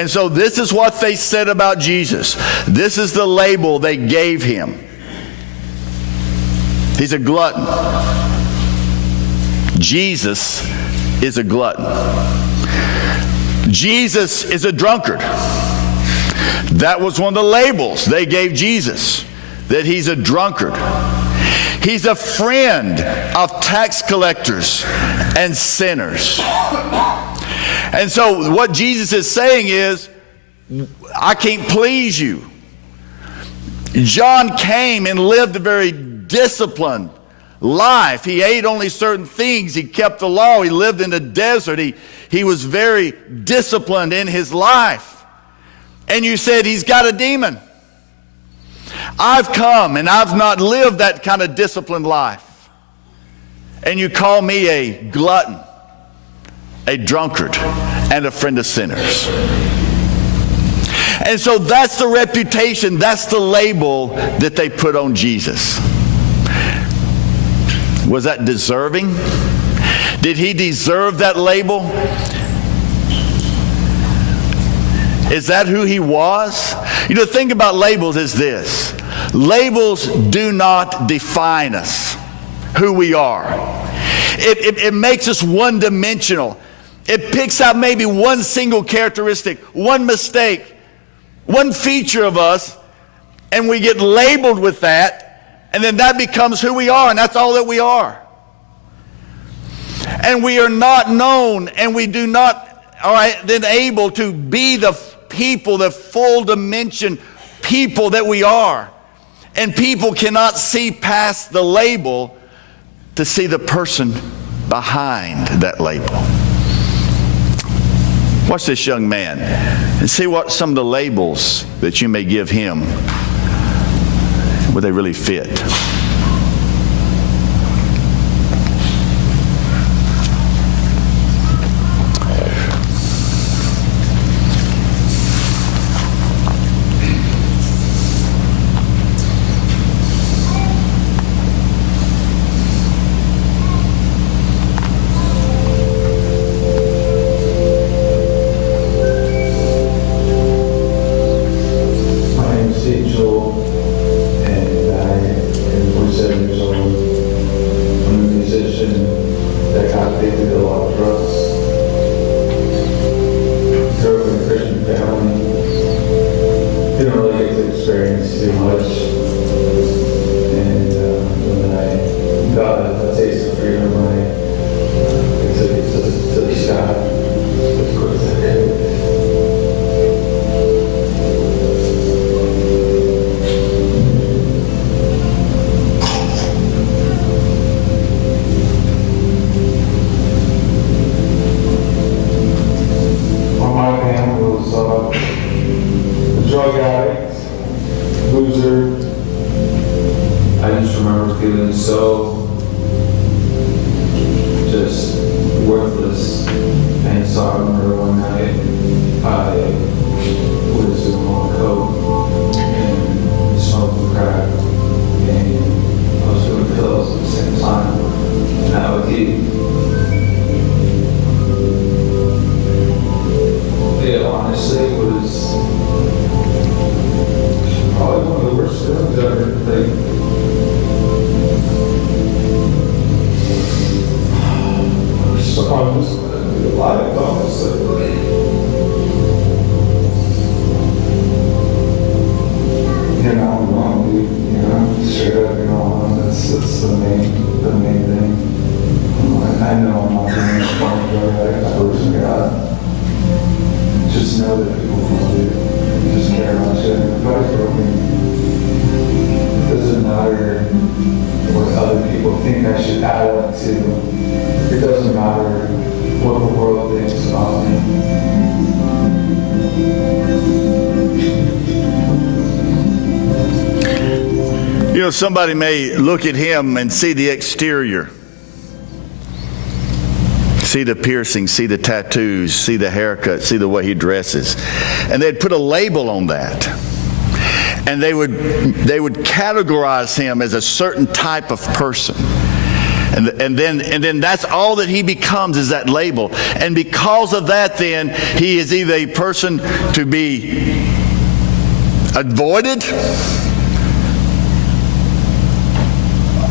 And so this is what they said about Jesus. This is the label they gave him. He's a glutton. Jesus is a glutton. Jesus is a drunkard. That was one of the labels they gave Jesus, that he's a drunkard. He's a friend of tax collectors and sinners. And so what Jesus is saying is, I can't please you. John came and lived a very disciplined life. He ate only certain things. He kept the law. He lived in the desert. He was very disciplined in his life. And you said he's got a demon. I've come and I've not lived that kind of disciplined life. And you call me a glutton, a drunkard, and a friend of sinners. And so that's the reputation, that's the label that they put on Jesus. Was that deserving? Did he deserve that label? Is that who he was? You know, the thing about labels is this. Labels do not define us, who we are. It makes us one-dimensional. It picks out maybe one single characteristic, one mistake, one feature of us, and we get labeled with that, and then that becomes who we are, and that's all that we are. And we are not known, and we do not, then able to be the people, the full dimension people that we are. And people cannot see past the label to see the person behind that label. Watch this young man and see what some of the labels that you may give him, would they really fit? You know, somebody may look at him and see the exterior, see the piercings, see the tattoos, see the haircut, see the way he dresses, and they'd put a label on that, and they would categorize him as a certain type of person. And then that's all that he becomes, is that label. And because of that, then he is either a person to be avoided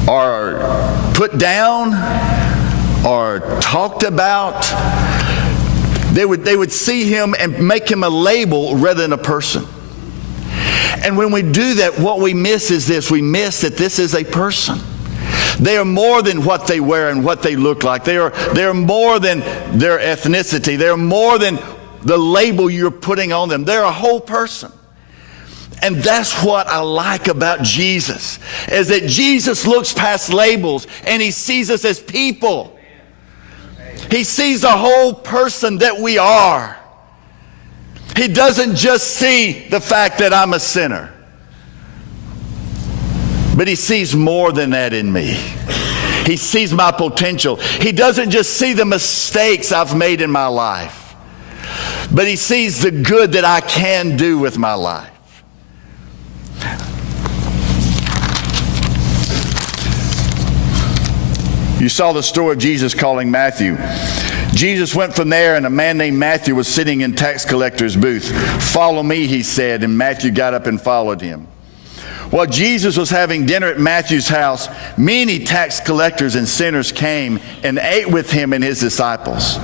or put down or talked about. They would see him and make him a label rather than a person. And when we do that, what we miss is this. We miss that this is a person. They are more than what they wear and what they look like. They are more than their ethnicity. They are more than the label you're putting on them. They're a whole person. And that's what I like about Jesus, is that Jesus looks past labels and he sees us as people. He sees the whole person that we are. He doesn't just see the fact that I'm a sinner, but he sees more than that in me. He sees my potential. He doesn't just see the mistakes I've made in my life, but he sees the good that I can do with my life. You saw the story of Jesus calling Matthew. Jesus went from there, and a man named Matthew was sitting in tax collector's booth. "Follow me," he said, and Matthew got up and followed him. While Jesus was having dinner at Matthew's house, many tax collectors and sinners came and ate with him and his disciples.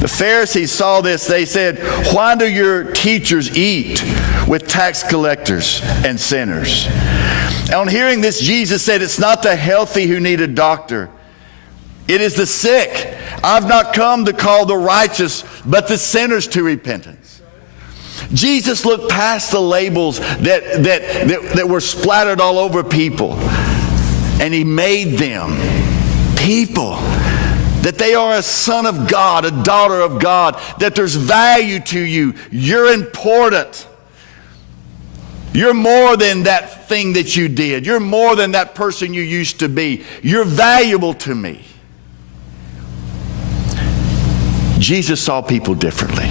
The Pharisees saw this. They said, "Why do your teachers eat with tax collectors and sinners?" On hearing this, Jesus said, "It's not the healthy who need a doctor. It is the sick. I've not come to call the righteous, but the sinners to repentance." Jesus looked past the labels that were splattered all over people, and he made them people. That they are a son of God, a daughter of God, that there's value to you. You're important. You're more than that thing that you did. You're more than that person you used to be. You're valuable to me. Jesus saw people differently.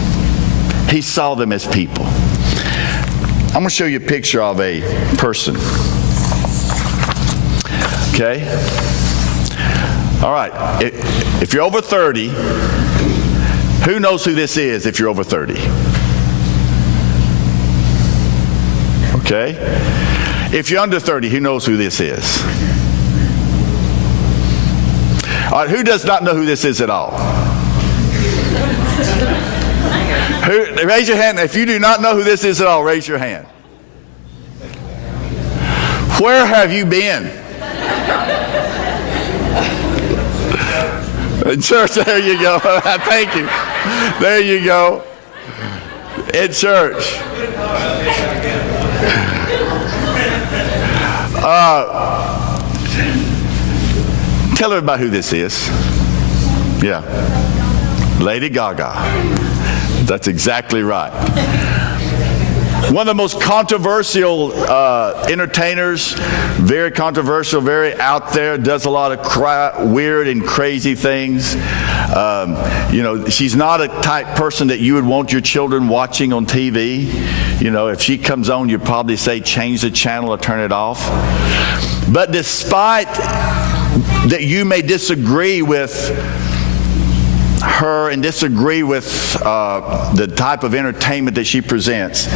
He saw them as people. I'm going to show you a picture of a person. Okay? All right. If you're over 30, who knows who this is if you're over 30? Okay? If you're under 30, who knows who this is? All right, who does not know who this is at all? Raise your hand. If you do not know who this is at all, raise your hand. Where have you been? In church, there you go. Thank you. There you go. In church. Tell everybody who this is. Yeah. Lady Gaga. That's exactly right. One of the most controversial entertainers, very controversial, very out there, does a lot of weird and crazy things. She's not a type person that you would want your children watching on TV. If she comes on, you'd probably say, change the channel or turn it off. But despite that you may disagree with her and disagree with the type of entertainment that she presents,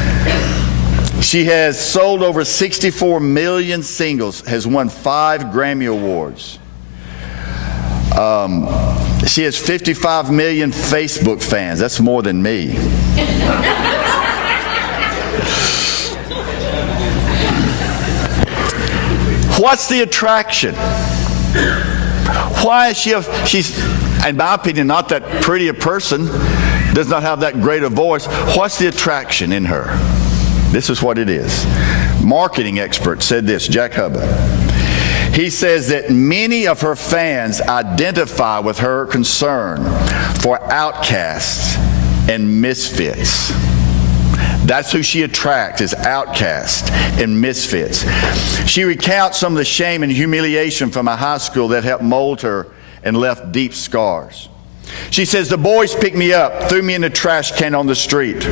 she has sold over 64 million singles, has won 5 Grammy Awards. She has 55 million Facebook fans. That's more than me. What's the attraction? Why is she's, in my opinion, not that pretty a person, does not have that great a voice. What's the attraction in her? This is what it is. Marketing expert said this, Jack Hubbard. He says that many of her fans identify with her concern for outcasts and misfits. That's who she attracts, is outcasts and misfits. She recounts some of the shame and humiliation from a high school that helped mold her and left deep scars. She says, the boys picked me up, threw me in the trash can on the street,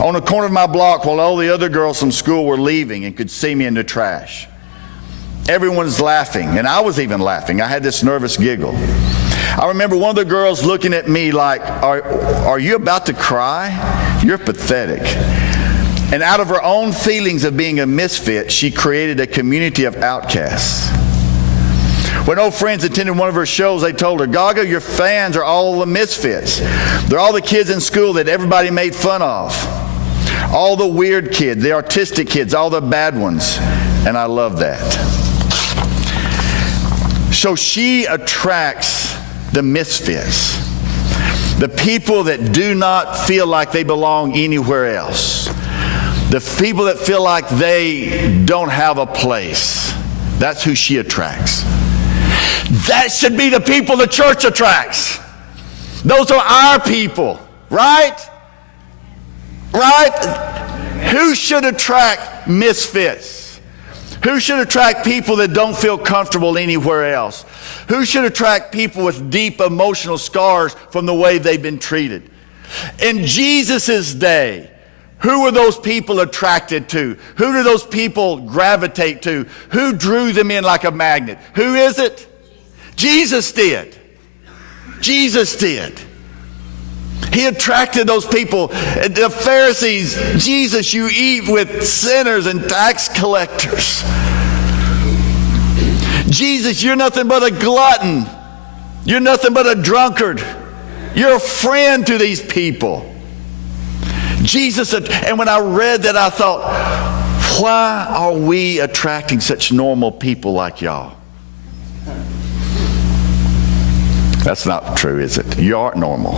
on the corner of my block while all the other girls from school were leaving and could see me in the trash. Everyone's laughing, and I was even laughing. I had this nervous giggle. I remember one of the girls looking at me like, are you about to cry? You're pathetic. And out of her own feelings of being a misfit, she created a community of outcasts. When old friends attended one of her shows, they told her, Gaga, your fans are all the misfits. They're all the kids in school that everybody made fun of. All the weird kids, the artistic kids, all the bad ones. And I love that. So she attracts the misfits, the people that do not feel like they belong anywhere else, the people that feel like they don't have a place. That's who she attracts. That should be the people the church attracts. Those are our people, right? Right? Who should attract misfits? Who should attract people that don't feel comfortable anywhere else? Who should attract people with deep emotional scars from the way they've been treated? In Jesus' day, who were those people attracted to? Who do those people gravitate to? Who drew them in like a magnet? Who is it? Jesus did. Jesus did. He attracted those people. The Pharisees, Jesus, you eat with sinners and tax collectors. Jesus, you're nothing but a glutton. You're nothing but a drunkard. You're a friend to these people. Jesus, and when I read that, I thought, why are we attracting such normal people like y'all? That's not true, is it? You aren't normal.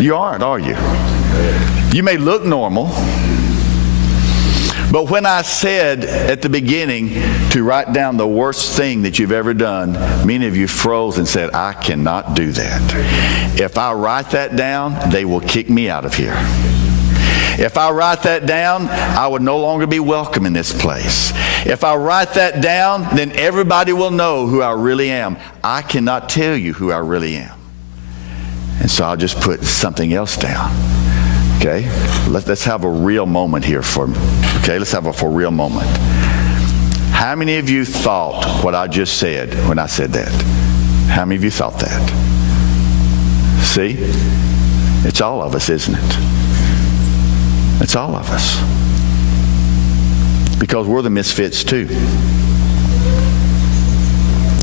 You aren't, are you? You may look normal. But when I said at the beginning to write down the worst thing that you've ever done, many of you froze and said, I cannot do that. If I write that down, they will kick me out of here. If I write that down, I would no longer be welcome in this place. If I write that down, then everybody will know who I really am. I cannot tell you who I really am. And so I'll just put something else down. Okay? Let's have a real moment here let's have a for real moment. How many of you thought what I just said when I said that? How many of you thought that? See? It's all of us, isn't it? It's all of us. Because we're the misfits too.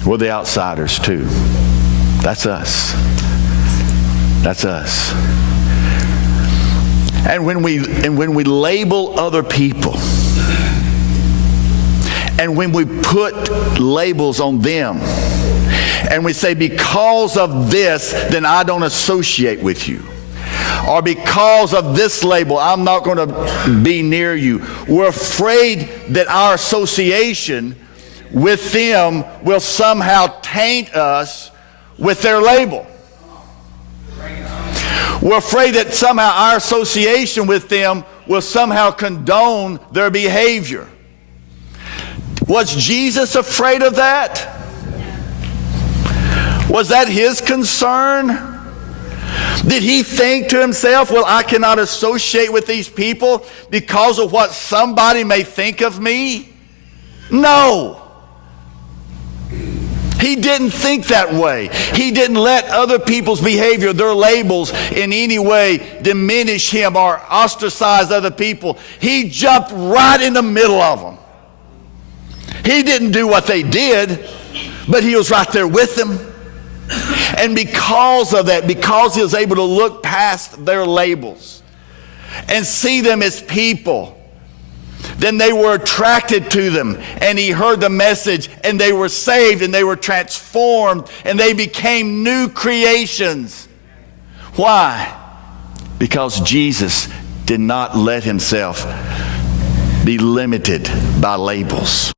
We're the outsiders too. That's us. That's us. And when we label other people, and when we put labels on them, and we say, because of this, then I don't associate with you. Or because of this label, I'm not going to be near you. We're afraid that our association with them will somehow taint us with their label. We're afraid that somehow our association with them will somehow condone their behavior. Was Jesus afraid of that? Was that his concern? Did he think to himself, well, I cannot associate with these people because of what somebody may think of me? No. He didn't think that way. He didn't let other people's behavior, their labels, in any way diminish him or ostracize other people. He jumped right in the middle of them. He didn't do what they did, but he was right there with them. And because of that, because he was able to look past their labels and see them as people, then they were attracted to them, and he heard the message, and they were saved, and they were transformed, and they became new creations. Why? Because Jesus did not let himself be limited by labels.